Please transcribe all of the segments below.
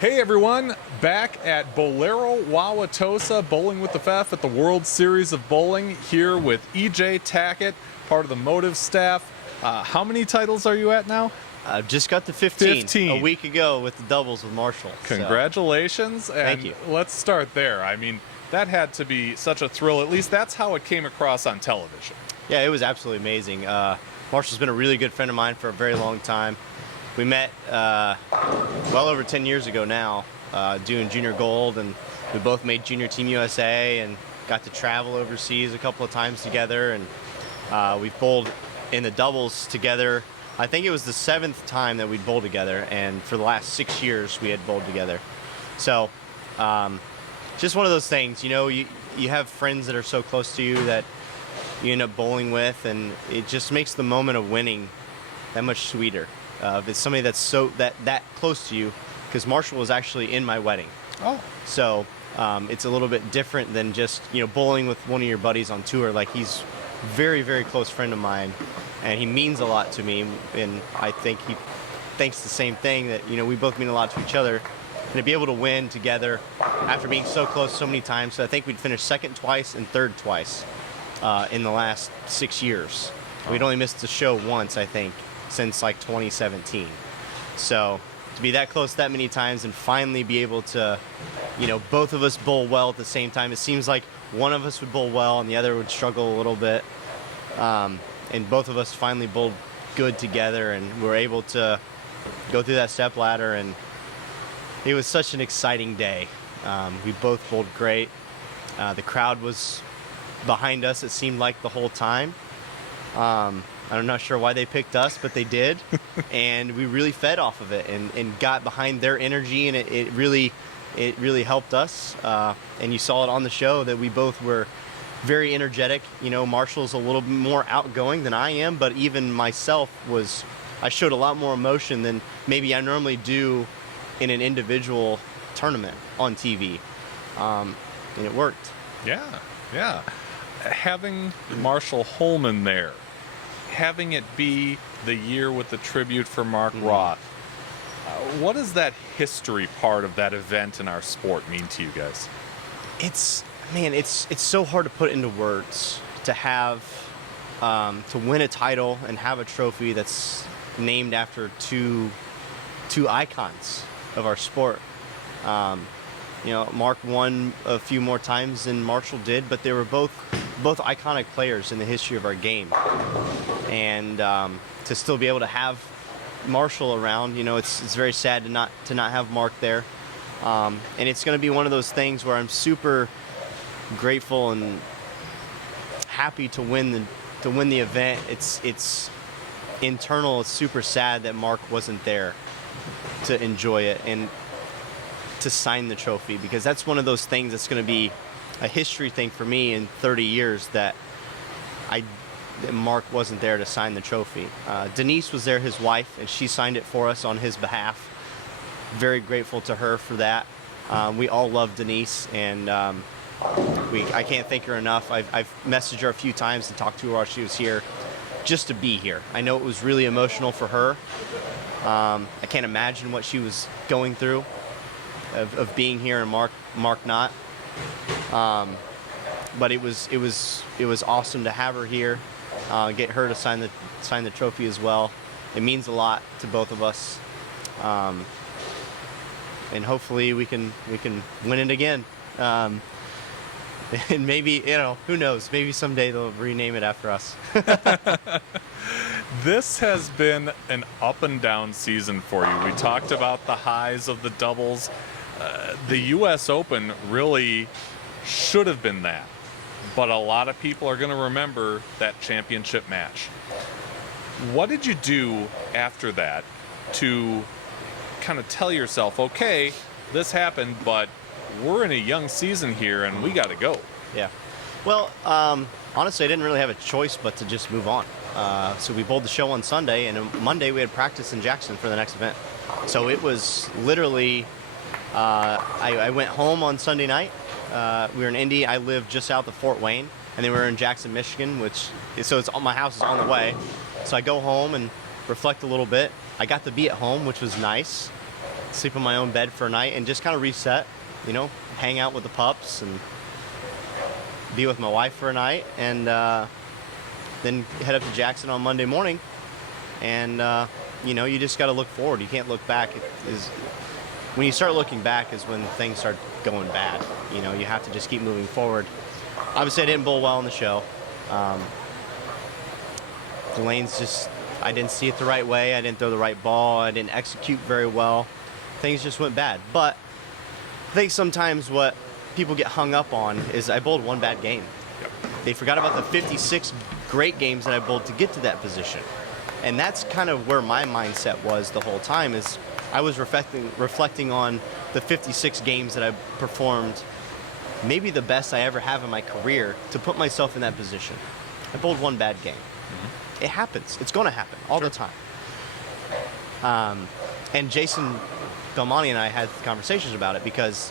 Hey everyone, back at Bolero Wauwatosa Bowling with the FEF at the World Series of Bowling here with EJ Tackett, part of the Motive staff. How many titles are you at now? I've just got to 15 a week ago with the doubles with Marshall. Congratulations. So. Thank you. Let's start there. I mean, that had to be such a thrill. At least that's how it came across on television. Yeah, it was absolutely amazing. Marshall's been a really good friend of mine for a very long time. We met well over 10 years ago now, doing junior gold, and we both made Junior Team USA and got to travel overseas a couple of times together, and we've bowled in the doubles together. I think it was the 7th time that we'd bowled together, and for the last 6 years we had bowled together. So just one of those things, you know, you have friends that are so close to you that you end up bowling with, and it just makes the moment of winning that much sweeter. If it's somebody that's that close to you, because Marshall was actually in my wedding. Oh. So it's a little bit different than just, you know, bowling with one of your buddies on tour. Like, he's a very, very close friend of mine, and he means a lot to me, and I think he thinks the same thing, that, you know, we both mean a lot to each other. And to be able to win together after being so close so many times, so I think we'd finished second twice and third twice in the last 6 years. We'd only missed the show once, I think, since like 2017. So to be that close that many times and finally be able to, you know, both of us bowl well at the same time. It seems like one of us would bowl well and the other would struggle a little bit. And both of us finally bowled good together, and we were able to go through that step ladder, and it was such an exciting day. We both bowled great. The crowd was behind us, it seemed like, the whole time. I'm not sure why they picked us, but they did. And we really fed off of it and got behind their energy, and it really helped us. And you saw it on the show that we both were very energetic. You know, Marshall's a little bit more outgoing than I am, but even myself I showed a lot more emotion than maybe I normally do in an individual tournament on TV. And it worked. Yeah. Having Marshall Holmes there, having it be the year with the tribute for Mark Roth, what does that history part of that event in our sport mean to you guys? It's so hard to put into words, to have to win a title and have a trophy that's named after two icons of our sport. You know, Mark won a few more times than Marshall did, but they were both iconic players in the history of our game. And to still be able to have Marshall around, you know, it's very sad to not have Mark there. And it's going to be one of those things where I'm super grateful and happy to win the event. It's internal. It's super sad that Mark wasn't there to enjoy it and to sign the trophy, because that's one of those things that's going to be a history thing for me in 30 years, that Mark wasn't there to sign the trophy. Denise was there, his wife, and she signed it for us on his behalf. Very grateful to her for that. We all love Denise, and I can't thank her enough. I've messaged her a few times and talked to her while she was here, just to be here. I know it was really emotional for her. I can't imagine what she was going through of being here and Mark not. But it was awesome to have her here, get her to sign the trophy as well. It means a lot to both of us, and hopefully we can win it again. And maybe, you know, who knows? Maybe someday they'll rename it after us. This has been an up and down season for you. We talked about the highs of the doubles. The U.S. Open really should have been that, but a lot of people are going to remember that championship match. What did you do after that to kind of tell yourself, okay, this happened, but we're in a young season here and we got to go? Yeah. Well, honestly, I didn't really have a choice but to just move on. So we bowled the show on Sunday, and on Monday we had practice in Jackson for the next event. So it was literally, I went home on Sunday night. We were in Indy. I live just south of Fort Wayne, and then we were in Jackson, Michigan, so my house is on the way. So I go home and reflect a little bit. I got to be at home, which was nice. sleep in my own bed for a night and just kind of reset, hang out with the pups and be with my wife for a night, and then head up to Jackson on Monday morning. And, you just got to look forward. You can't look back. When you start looking back is when things start going bad. You have to just keep moving forward. Obviously, I didn't bowl well in the show. The lanes I didn't see it the right way. I didn't throw the right ball. I didn't execute very well. Things just went bad. But I think sometimes what people get hung up on is I bowled one bad game. Yep. They forgot about the 56 great games that I bowled to get to that position. And that's kind of where my mindset was the whole time, is I was reflecting on the 56 games that I performed, maybe the best I ever have in my career, to put myself in that position. I bowled one bad game. Mm-hmm. It happens. It's going to happen all the time. And Jason Belmonte and I had conversations about it, because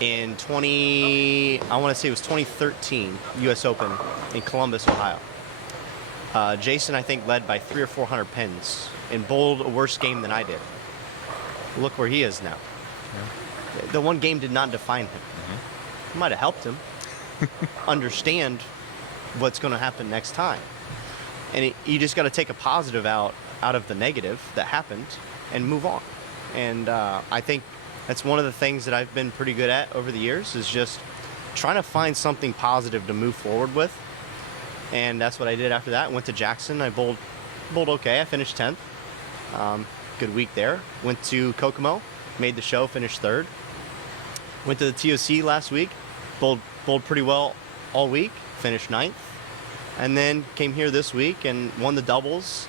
in 2013 U.S. Open in Columbus, Ohio, Jason, I think, led by 300 or 400 pins and bowled a worse game than I did. Look where he is now. Yeah. The one game did not define him. Mm-hmm. It might have helped him understand what's going to happen next time. And you just got to take a positive out of the negative that happened and move on. And I think that's one of the things that I've been pretty good at over the years, is just trying to find something positive to move forward with. And that's what I did after that. Went to Jackson. I bowled okay. I finished 10th. Good week there. Went to Kokomo, made the show, finished 3rd. Went to the TOC last week, bowled pretty well all week, finished 9th. And then came here this week and won the doubles,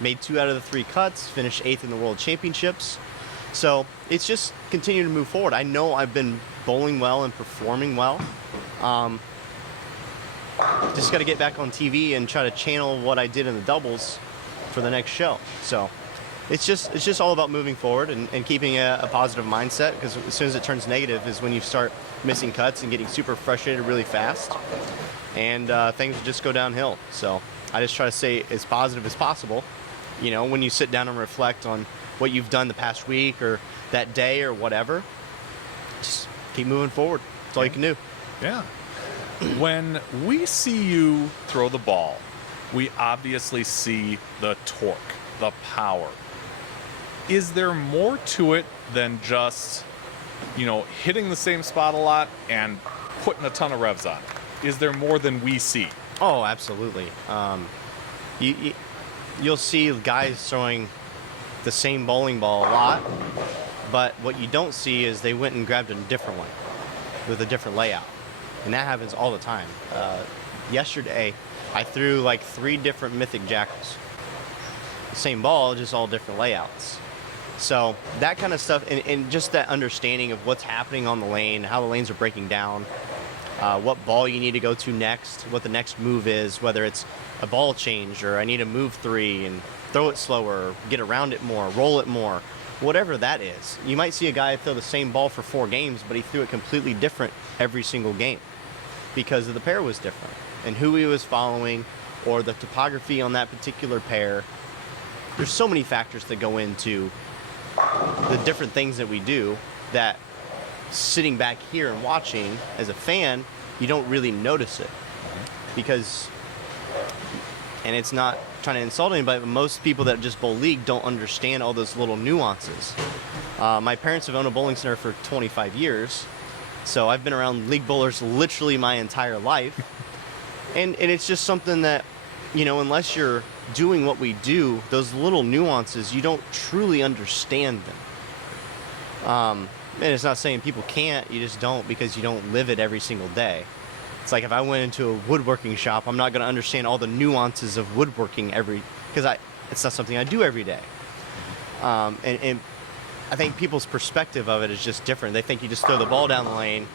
made 2 out of the 3 cuts, finished 8th in the World Championships. So it's just continue to move forward. I know I've been bowling well and performing well. Just got to get back on TV and try to channel what I did in the doubles for the next show. So it's just all about moving forward and keeping a positive mindset, because as soon as it turns negative is when you start missing cuts and getting super frustrated really fast, and things just go downhill. So I just try to stay as positive as possible. When you sit down and reflect on what you've done the past week or that day or whatever, just keep moving forward. That's all you can do. Yeah. When we see you throw the ball, we obviously see the torque, the power. Is there more to it than just, hitting the same spot a lot and putting a ton of revs on it? Is there more than we see? Oh, absolutely. You'll see guys throwing the same bowling ball a lot, but what you don't see is they went and grabbed a different one with a different layout. And that happens all the time. Yesterday, I threw like 3 different Mythic Jackals. The same ball, just all different layouts. So that kind of stuff, and just that understanding of what's happening on the lane, how the lanes are breaking down, what ball you need to go to next, what the next move is, whether it's a ball change or I need to move 3 and throw it slower, get around it more, roll it more, whatever that is. You might see a guy throw the same ball for 4 games, but he threw it completely different every single game because the pair was different and who he was following or the topography on that particular pair. There's so many factors that go into the different things that we do that sitting back here and watching as a fan, you don't really notice it because, and it's not trying to insult anybody, but most people that just bowl league don't understand all those little nuances. My parents have owned a bowling center for 25 years, so I've been around league bowlers literally my entire life. And it's just something that, unless you're doing what we do, those little nuances, you don't truly understand them. And it's not saying people can't, you just don't because you don't live it every single day. It's like if I went into a woodworking shop, I'm not going to understand all the nuances of woodworking because it's not something I do every day. And I think people's perspective of it is just different. They think you just throw the ball down the lane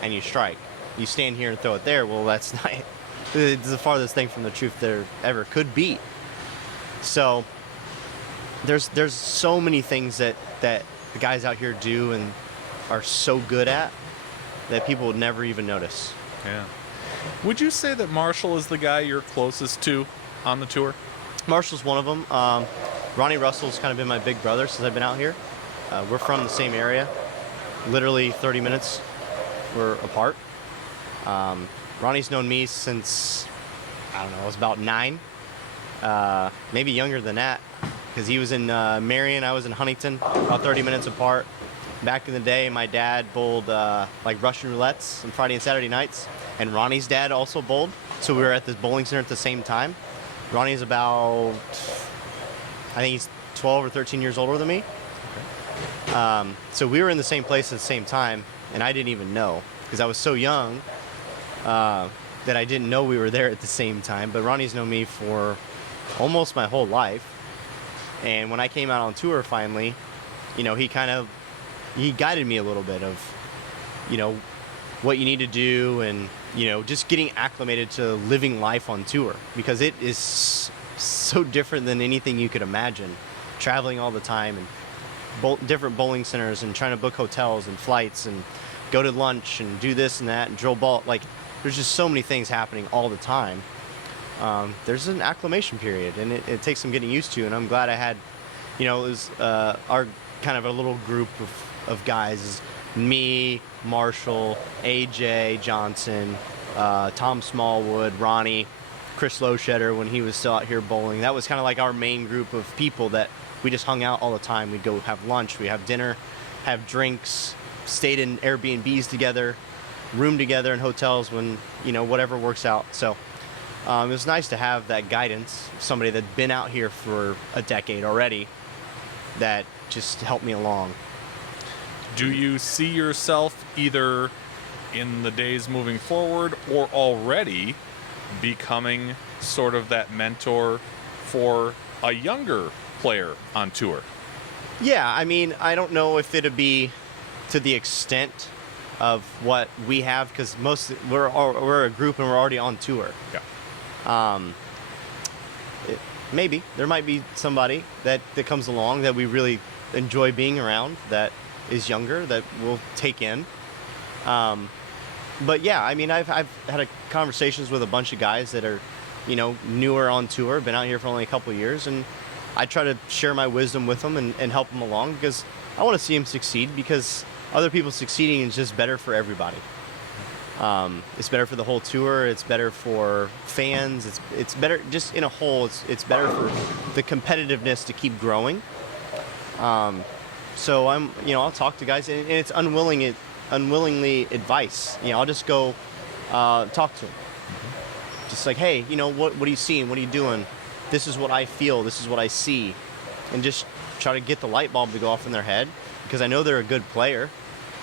and you strike. You stand here and throw it there. Well, that's not. It's the farthest thing from the truth there ever could be. So there's so many things that the guys out here do and are so good at that people would never even notice. Yeah. Would you say that Marshall is the guy you're closest to on the tour? Marshall's one of them. Ronnie Russell's kind of been my big brother since I've been out here. We're from the same area, literally 30 minutes we're apart. Ronnie's known me since, I don't know, I was about 9, maybe younger than that, because he was in Marion, I was in Huntington, about 30 minutes apart. Back in the day, my dad bowled like Russian roulettes on Friday and Saturday nights, and Ronnie's dad also bowled, so we were at this bowling center at the same time. Ronnie's about, I think he's 12 or 13 years older than me. So we were in the same place at the same time, and I didn't even know, because I was so young that I didn't know we were there at the same time. But Ronnie's known me for almost my whole life. And when I came out on tour finally, you know, he guided me a little bit of, you know, what you need to do, and, you know, just getting acclimated to living life on tour, because it is so different than anything you could imagine. Traveling all the time, and different bowling centers, and trying to book hotels and flights, and go to lunch and do this and that and drill ball. Like, there's just so many things happening all the time. There's an acclimation period, and it takes some getting used to. And I'm glad I had, you know, it was our kind of a little group of guys, me, Marshall, AJ Johnson, Tom Smallwood, Ronnie, Chris Lowshedder when he was still out here bowling. That was kind of like our main group of people that we just hung out all the time. We'd go have lunch, we'd have dinner, have drinks, stayed in Airbnbs together, roomed together in hotels when, you know, whatever works out. So it was nice to have that guidance, somebody that'd been out here for a decade already, that just helped me along. Do you see yourself either in the days moving forward or already becoming sort of that mentor for a younger player on tour? Yeah, I mean, I don't know if it'd be to the extent of what we have, because we're a group and we're already on tour. Yeah. Maybe there might be somebody that comes along that we really enjoy being around, that is younger, that we'll take in. But yeah, I mean, I've had conversations with a bunch of guys that are, you know, newer on tour, been out here for only a couple of years, and I try to share my wisdom with them and help them along, because I want to see them succeed, because other people succeeding is just better for everybody. It's better for the whole tour. It's better for fans. It's better just in a whole. It's better for the competitiveness to keep growing. So I'll talk to guys, and it's unwillingly advice. You know, I'll just go talk to them. Just like, hey, you know, what are you seeing? What are you doing? This is what I feel. This is what I see, and just try to get the light bulb to go off in their head, because I know they're a good player,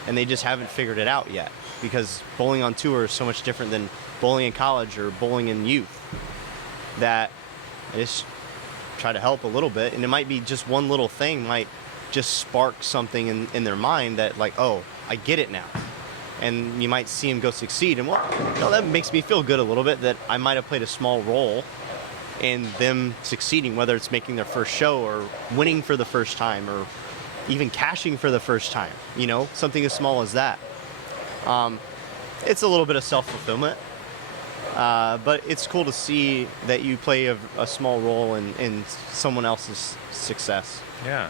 and they just haven't figured it out yet. Because bowling on tour is so much different than bowling in college or bowling in youth, that I just try to help a little bit. And it might be just one little thing might just spark something in their mind that, like, oh, I get it now. And you might see them go succeed. And well, you know, that makes me feel good a little bit, that I might have played a small role in them succeeding, whether it's making their first show or winning for the first time or even cashing for the first time, you know, something as small as that. It's a little bit of self-fulfillment, but it's cool to see that you play a small role in someone else's success. Yeah.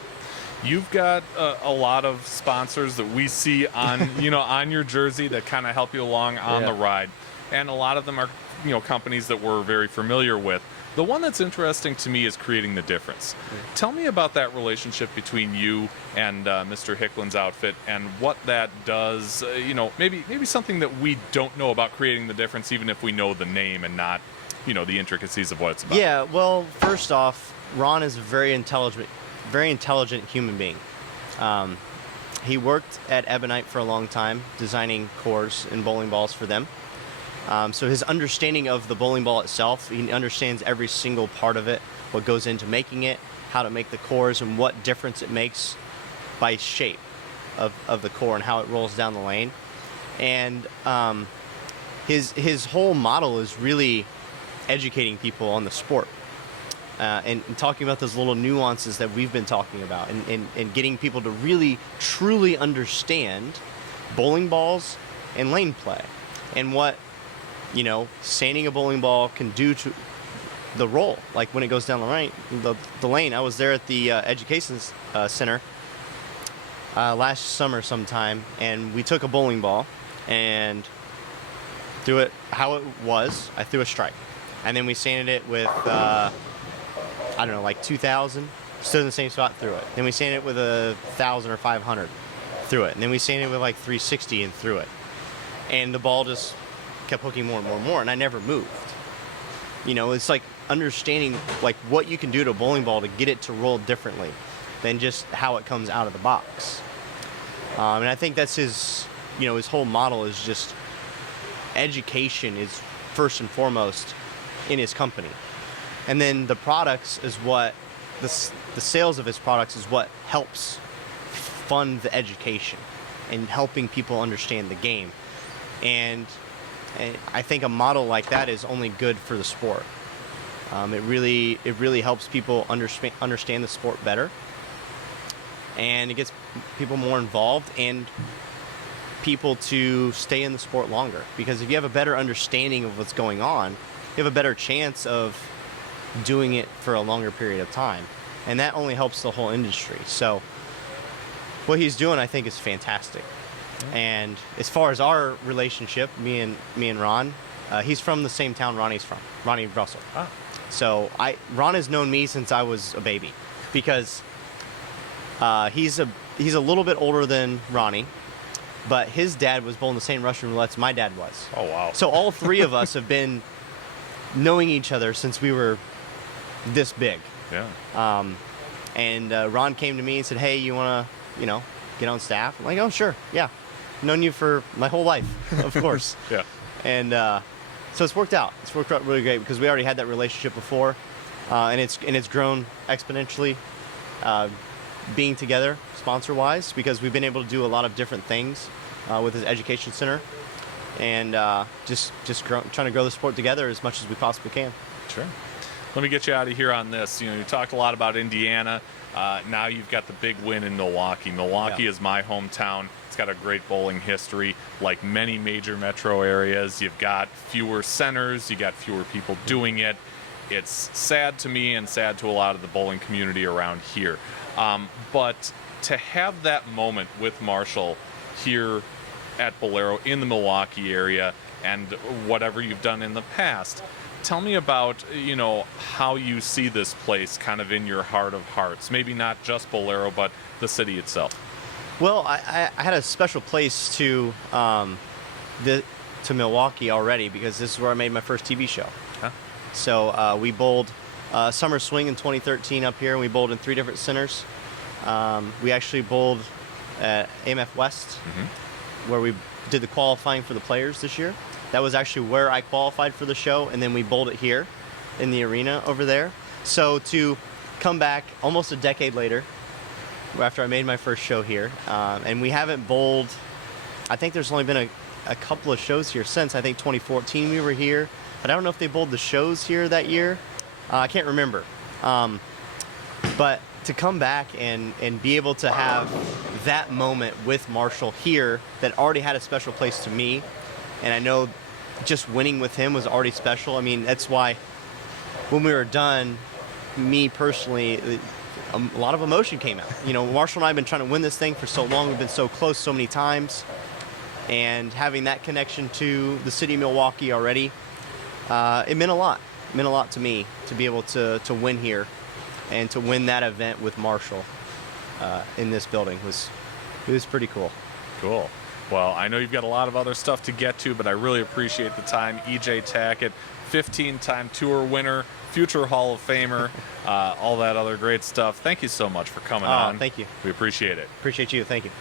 You've got a lot of sponsors that we see on, you know, on your jersey that kind of help you along on the ride. And a lot of them are, you know, companies that we're very familiar with. The one that's interesting to me is Creating the Difference. Tell me about that relationship between you and Mr. Hicklin's outfit, and what that does, you know, maybe something that we don't know about Creating the Difference, even if we know the name and not, you know, the intricacies of what it's about. Yeah, well, first off, Ron is a very intelligent human being. He worked at Ebonite for a long time, designing cores and bowling balls for them. So his understanding of the bowling ball itself, he understands every single part of it, what goes into making it, how to make the cores, and what difference it makes by shape of the core and how it rolls down the lane. And his whole model is really educating people on the sport, and talking about those little nuances that we've been talking about, and getting people to really truly understand bowling balls and lane play, and what, you know, sanding a bowling ball can do to the roll. Like when it goes down the lane. I was there at the education center last summer sometime, and we took a bowling ball and threw it how it was. I threw a strike, and then we sanded it with I don't know, like 2,000. Stood in the same spot, threw it. Then we sanded it with 1,000 or 500, threw it. And then we sanded it with like 360 and threw it. And the ball just kept hooking more and more and more, and I never moved. You know, it's like understanding like what you can do to a bowling ball to get it to roll differently than just how it comes out of the box. And I think that's his, you know, his whole model is just education is first and foremost in his company. And then the products is what, the sales of his products is what helps fund the education and helping people understand the game. And I think a model like that is only good for the sport. It really helps people understand the sport better, and it gets people more involved and people to stay in the sport longer. Because if you have a better understanding of what's going on, you have a better chance of doing it for a longer period of time, and that only helps the whole industry. So what he's doing, I think, is fantastic. And as far as our relationship, me and Ron, he's from the same town Ronnie's from, Ronnie Russell. Ah. So Ron has known me since I was a baby, because he's a little bit older than Ronnie, but his dad was bowling the same Russian roulettes my dad was. Oh, wow. So all three of us have been knowing each other since we were this big. Yeah. And Ron came to me and said, "Hey, you want to, get on staff?" I'm like, "Oh, sure, yeah. Known you for my whole life, of course." Yeah. And so it's worked out. It's worked out really great because we already had that relationship before, and it's grown exponentially, being together sponsor-wise, because we've been able to do a lot of different things with his education center, and just trying to grow the sport together as much as we possibly can. Sure. Let me get you out of here on this. You talked a lot about Indiana. Now you've got the big win in Milwaukee. Milwaukee is my hometown. It's got a great bowling history. Like many major metro areas, you've got fewer centers, you got fewer people doing it. It's sad to me and sad to a lot of the bowling community around here. But to have that moment with Marshall here at Bolero in the Milwaukee area and whatever you've done in the past, tell me about, how you see this place kind of in your heart of hearts. Maybe not just Bolero, but the city itself. Well, I had a special place to Milwaukee already, because this is where I made my first TV show. Huh? So we bowled Summer Swing in 2013 up here, and we bowled in 3 different centers. We actually bowled at AMF West, where we did the qualifying for the players this year. That was actually where I qualified for the show, and then we bowled it here in the arena over there. So to come back almost a decade later, after I made my first show here, and we haven't bowled, I think there's only been a couple of shows here since. I think 2014 we were here, but I don't know if they bowled the shows here that year. I can't remember. But to come back and be able to have that moment with Marshall here that already had a special place to me, and I know just winning with him was already special. I mean, that's why when we were done, me personally, a lot of emotion came out. Marshall and I have been trying to win this thing for so long. We've been so close so many times. And having that connection to the city of Milwaukee already, it meant a lot. It meant a lot to me to be able to win here and to win that event with Marshall in this building. It was pretty cool. Cool. Well, I know you've got a lot of other stuff to get to, but I really appreciate the time. EJ Tackett, 15-time tour winner, future Hall of Famer, all that other great stuff. Thank you so much for coming on. Thank you. We appreciate it. Appreciate you. Thank you.